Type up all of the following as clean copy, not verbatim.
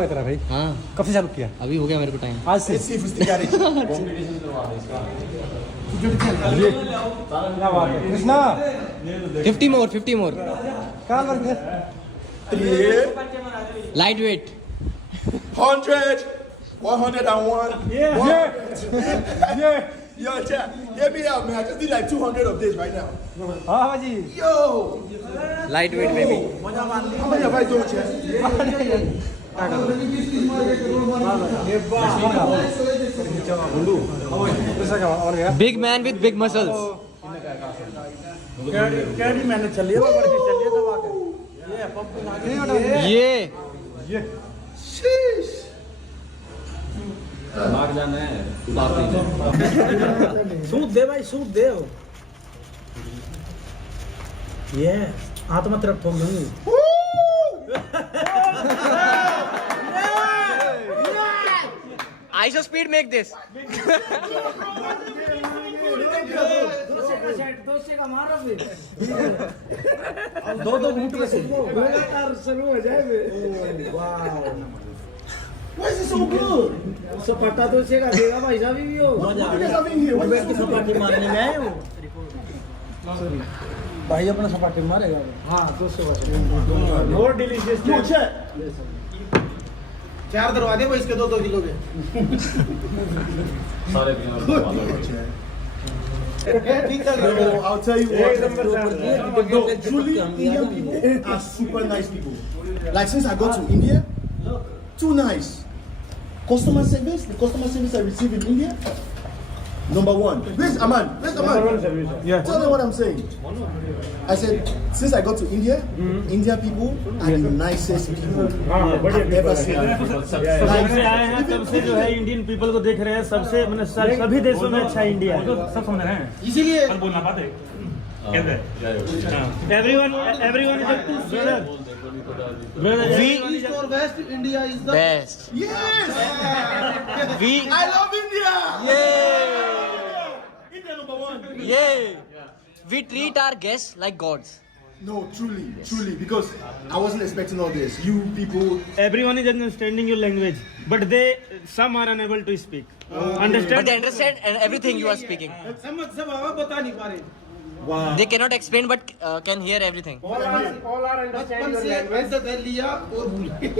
गया तेरा भाई। हाँ कब से चालू किया? अभी हो गया मेरे को टाइम। आज से। क्या बात है कृष्णा। 50 more 50 more कहाँ पर थे? Light weight 100, 101. ये Yo, chat, get me out, man. I just need like 200 of this right now. हाँ भाजी। Yo, light weight baby. how many have I done, chat? और गया। Big man with big muscles. कैडी मैंने चलिए वो बड़ी चलिए दबा के। ये Sheesh. सूट दे भाई, सूट दे हो। ये हाथ मत रख ठोक दूंगी। Iso speed make this. दो घूट में से शुरू हो जाए। Why is it so good? सपाटा तो से का देगा भाई साहब भी हो। What do you guys have in here? What is की सपाटी मारने में आए हो भाई, अपना सपाटी मारेगा। हाँ 200 और डिलीशियस। Yo, chat. 4 दरवाजे भाई इसके 2-2 किलो के। ठीक चल रहा है। Yo, I'll tell you एक what. Number No, truly, Indian people are super nice people. Like since I got to India, too nice. Customer service, the customer service I receive in India, number one. Where's Aman? Where's Aman? Yeah. Tell them what I'm saying. I said, since I got to India, India people are the nicest people I've ever seen. जब से आए हैं तब से जो है Indian people को देख रहे हैं। सबसे मैंने सभी देशों में अच्छा इंडिया है। सब समझ रहे हैं इसीलिए बोलना पाते। एवरीवन इज ब्रदर ईस्ट और west India is the best. Yes! We I love India! India number one. we treat our guests like gods. No, truly, because I wasn't expecting all this. You people, everyone is understanding your language but they some are unable to speak But they understand. understand everything you are speaking. समझ सब आवा बता नहीं पा रहे। wow. They cannot explain but can hear everything. All are understand your language दे लिया और भूल गए।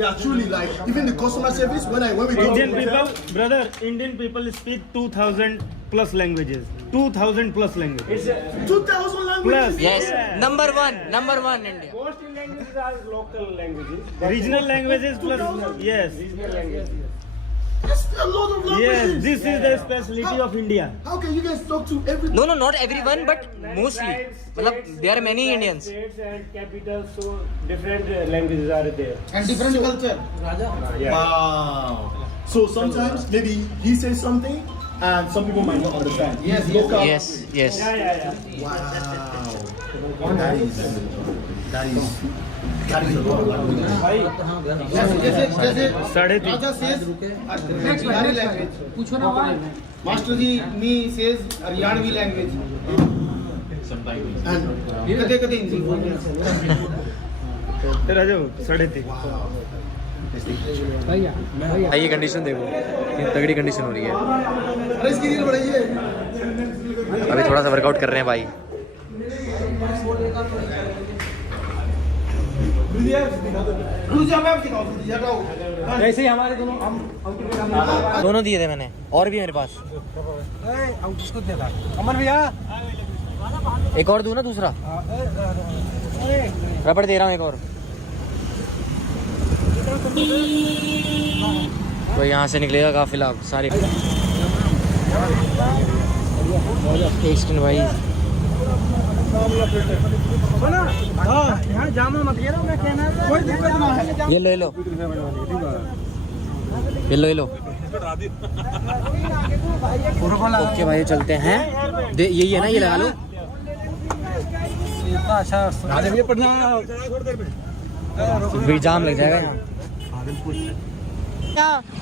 Yeah, truly, like even the customer service when we go Indian to people brother Indian people speak 2000 plus languages 2000 plus languages 2,000 languages. Plus Yes, number one India. Most languages are local languages. Regional languages plus yes That's a lot of yes languages. This is the speciality of India. How can you guys talk to every? No, not everyone but mostly. मतलब there are many Indians. States and capitals, so different languages are there. And different culture Raja. Wow. So sometimes maybe he says something and some people might not understand. Yes, Local. Yes. Yeah. Wow. That is a lot of languages. जैसे साढ़े तीन। राजा says Haryanvi language पूछो ना भाई। Master ji me says Haryanvi language. And कदे कदे हिंदी बोलते हैं। तेरा जो 3.5। ये कंडीशन देखो, कितनी तगड़ी कंडीशन हो रही है। अरे इसकी रील बढ़ाइए। अभी थोड़ा सा वर्कआउट कर रहे हैं भाई। ऐसे ही हमारे दोनों हम दोनों दिए थे मैंने, और भी मेरे पास। किसको देगा? अमन भैया एक और दूं ना दूसरा? रबड़ दे रहा हूँ एक और। तो यहाँ से निकलेगा काफिला सारे। टेस्ट भाई यहाँ जामा मत गिरो, मैं कहना है कोई दिक्कत ना है। ये लो ओके भाई चलते हैं। यही है ना, ये लगा लो। अच्छा ये पढ़ना फिर जाम लग जाएगा यहाँ।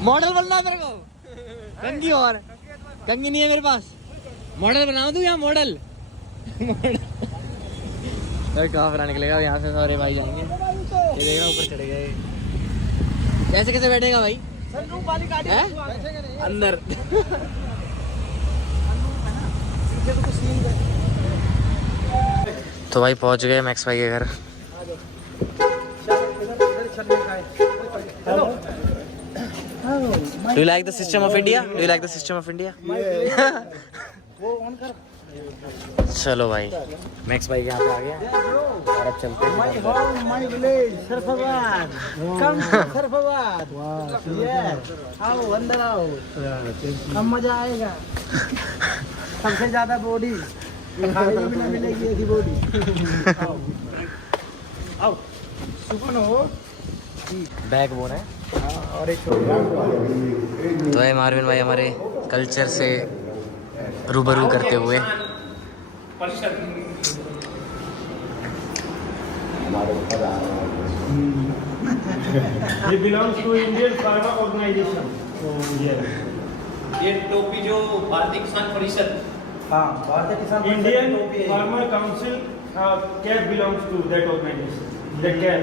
मॉडल बनना है मेरे को। कंगी और कंगी नहीं है मेरे पास। मॉडल बनाऊं तू यहाँ मॉडल। कहाँ निकलेगा यहाँ से, सारे भाई जाएंगे। ये देखना ऊपर चढ़े गए। वैसे कैसे बैठेगा भाई? हैं? अंदर। तो भाई पहुंच गए मैक्स भाई के घर। Do you like the system of India? Do you like the system of India? चलो भाई मैक्स भाई यहाँ पे आ गया और अब चलते हैं। My village, Sarfabad. Come to Sarfabad. Yeah. आओ अंदर आओ। अब मजा आएगा। सबसे ज्यादा बॉडी खाने भी ना मिलेगी ऐसी बॉडी। आओ सुबह हो बैग बोन है। और एक तो है मार्विन भाई हमारे कल्चर से रूबरू करते हुए। He belongs to Indian Pharma Organization. ये टोपी जो भारतीय किसान परिषद, हाँ भारतीय किसान Indian Pharma Council cap belongs to that organization. That cap.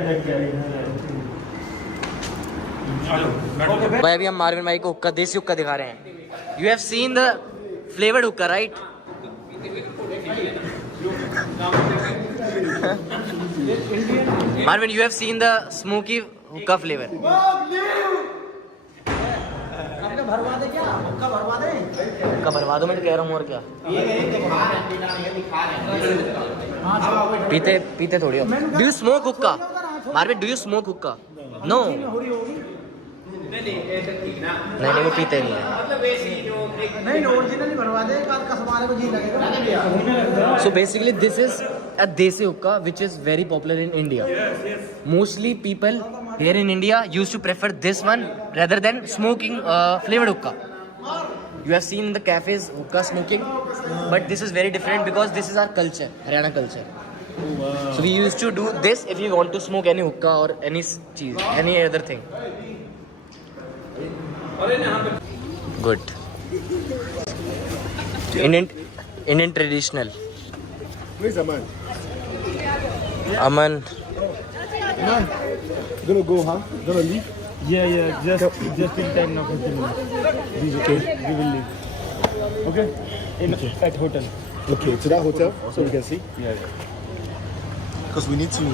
भाई अभी हम मार्विन भाई को हुक्का, देसी हुक्का दिखा रहे हैं। You have seen the flavoured hookah right? Marvin you have seen the smoky hookah flavour. आपने भरवा दे क्या? हुक्का भरवा दे? हुक्का भरवा दो, मैं तो कह रहा हूँ और क्या। पीते पीते थोड़ी हो। डू यू स्मोक हुक्का? मार्विन डू यू स्मोक हुक्का? नो नहीं वो पीते नहीं है। नहीं ओरिजिनली भरवा दे, एक बात का सवाल है, को जी लगेगा। So basically this is a desi hookah which is very popular in India. Mostly people here in India used to prefer this one rather than smoking flavored hookah. You have seen in the cafes hookah smoking, but this is very different because this is our culture, Haryana culture. So we used to do this if you want to smoke any hookah or any cheese, any other thing. Good. Indian traditional. Where's Aman? Aman. Gonna go, huh? Gonna leave? Yeah, just in time now. 15 minutes. Okay. We will leave. Okay? At hotel. Okay, to that hotel so we can see. Yeah. Because we need to.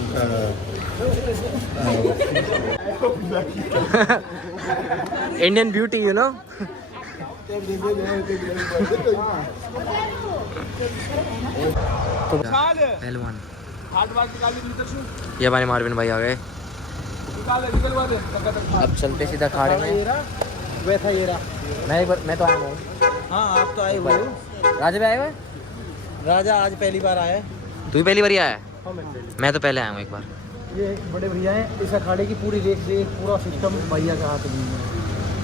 Indian beauty, you know. पहलवान ये हमारे Marvin भाई आ गए। अब चलते सीधा खाड़े में। वैसा ये रहा। मैं तो आया हूँ। हाँ आप तो आए हुए हो। राजा भी आए हुए? राजा आज पहली बार आया है। तू भी पहली बार आया है? हाँ मैं तो पहले आया हूँ एक बार। ये बड़े भैया हैं, इस अखाड़े की पूरी देख पूरा सिस्टम भैया के हाथ में है।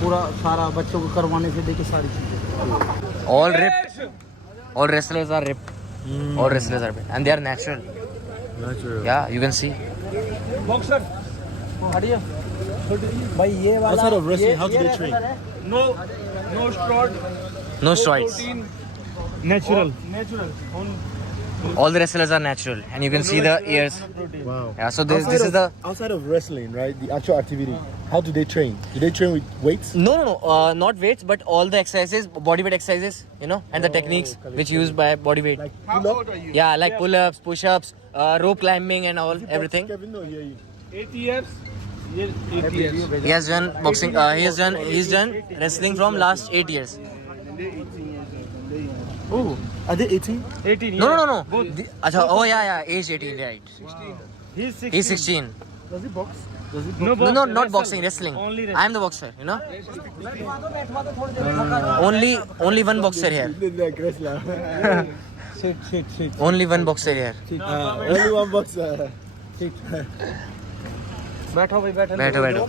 पूरा सारा बच्चों को करवाने से लेके सारी चीजें। All ripped. All wrestlers are ripped. All wrestlers are ripped. And they are natural. Natural. Yeah, you can see. Boxer हटिए भाई ये वाला। Outside of wrestling, how do they train? No steroid. No steroids. Natural. All the wrestlers are natural. And you can see the ears. Wow. Yeah, so this is the... Outside of wrestling, right? The actual activity. How do they train? Do they train with weights? No, not weights, but all the exercises, body weight exercises, you know, and the techniques which used by body weight. Like pull-up? Yeah, like pull-ups, push-ups, rope climbing and all, everything. Kevin, no, hear you. 8 years. 8 years. He has done boxing, he's done wrestling from last 8 years. Oh, are they 18? 18. No. Both. Oh yeah, age 18, right. He's 16. He's 16. Does he box? Does he No, No, not boxing, wrestling. Only wrestling. I'm the boxer, you know. Only one boxer here. like wrestler. sit Only one boxer here. Only one boxer. बैठो भाई बैठो। बैठो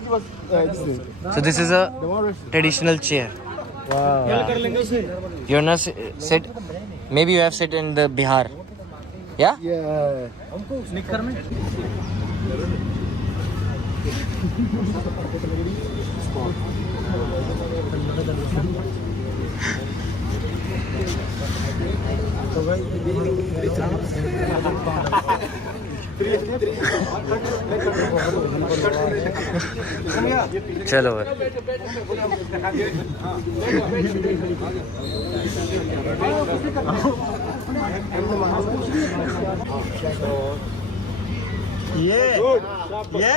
This thing. So this is a The one wrestler. traditional chair. Wow. You're not sit. Maybe you have sit in the Bihar. Yeah. Yeah. निकर में तो भाई चलो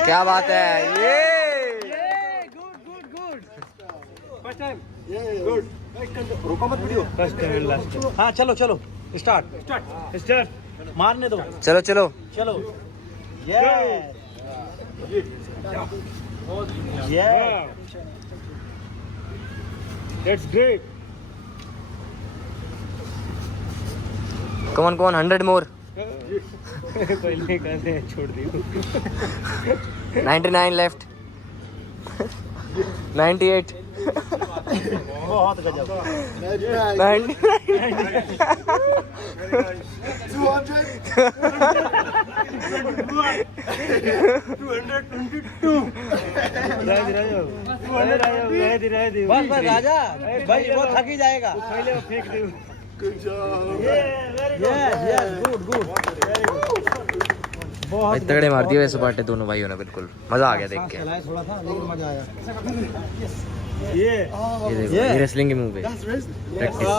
क्या बात है ये हाँ चलो चलो स्टार्ट मारने दो चलो चलो चलो ये That's great. कम ऑन 100 मोर पहले कहते हैं छोड़ दियो 99 लेफ्ट 98 बहुत गजब 222 बस बस राजा भाई वो थक ही जाएगा पहले वो फेंक दो गुड गुड भाई तगड़े मार दिए वैसे पाटे दोनों भाइयों ने बिल्कुल मजा आ गया देख के चलाया थोड़ा था लेकिन मजा आया ये ये देखो ये रेसलिंग के मुंह पे प्रैक्टिस